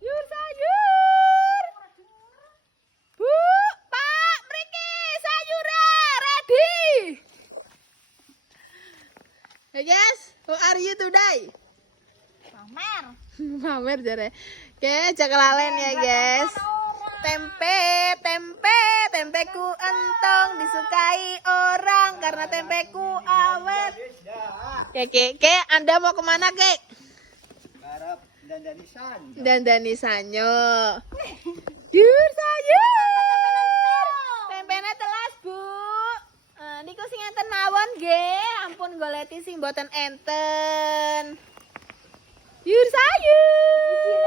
Sayur, sayur. Bu, Pak, mriki sayurnya ready. Hey guys, how are you today? Pamer. Pamer jare. Oke, cekelalen ya guys. Tempeku entong disukai orang karena tempeku awet. Ke, Anda mau kemana Kek? Garap dandanisan. Dandanisanyo. Sayur, sayur. Tempenya telas, Bu. Niku sing enten mawon nggih. Ampun goleti sing mboten enten. Sayur, sayur.